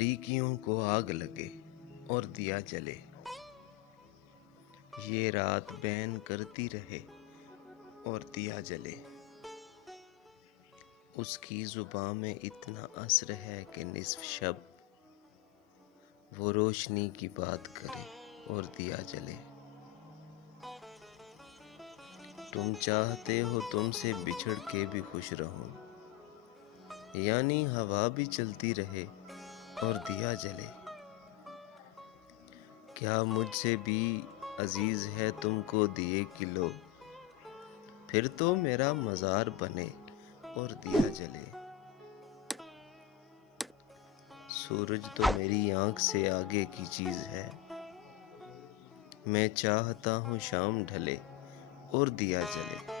बारीकियों को आग लगे और दिया जले। ये रात बैन करती रहे और दिया जले। उसकी जुबां में इतना असर है कि निस्फ शब वो रोशनी की बात करे और दिया जले। तुम चाहते हो तुमसे बिछड़ के भी खुश रहूं, यानी हवा भी चलती रहे और दिया जले। क्या मुझसे भी अजीज है तुमको दिए की लो, फिर तो मेरा मज़ार बने और दिया जले। सूरज तो मेरी आँख से आगे की चीज़ है, मैं चाहता हूँ शाम ढले और दिया जले।